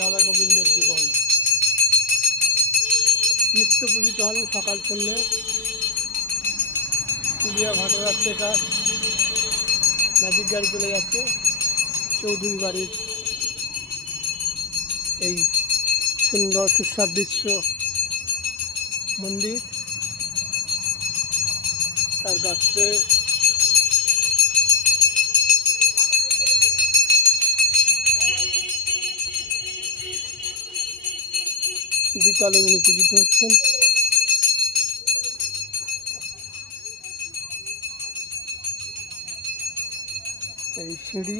রাধা গোবিন্দের জীবন। নিত্য পূজিত হন সকাল সন্ধ্যে। পুলিয়া ভাটা যাচ্ছে, এটা ম্যাজিক গাড়ি চলে যাচ্ছে চৌধুরী বাড়ির এই সুন্দর সুসাদৃশ্য মন্দির। তার গাছে বিকালে উনি পূজিত হচ্ছেন। এই সিঁড়ি,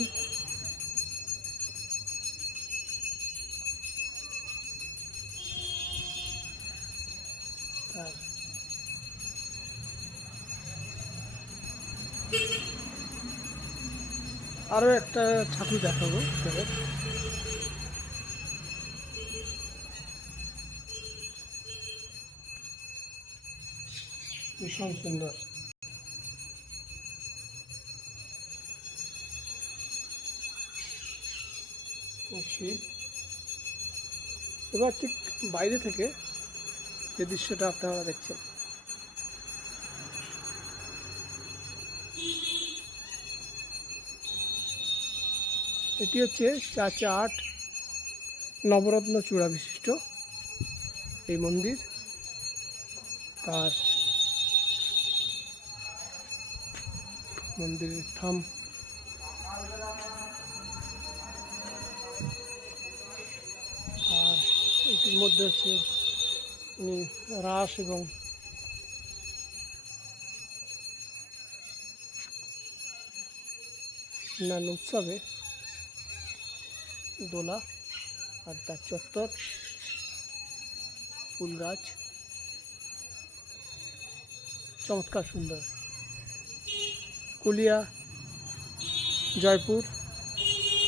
আরো একটা ঠাকুর দেখাবো। ভীষণ সুন্দর। শিব। এবার ঠিক বাইরে থেকে যে দৃশ্যটা আপনারা দেখছেন, এটি হচ্ছে 4/8 নবরত্ন চূড়া বিশিষ্ট এই মন্দির। তার মন্দিরের থাম, আর এটির মধ্যে হচ্ছে উনি রাস এবং অন্যান্য উৎসবে দোলা, আর তার চত্বর, ফুল গাছ, চমৎকার সুন্দর। কুলিয়া, জয়পুর।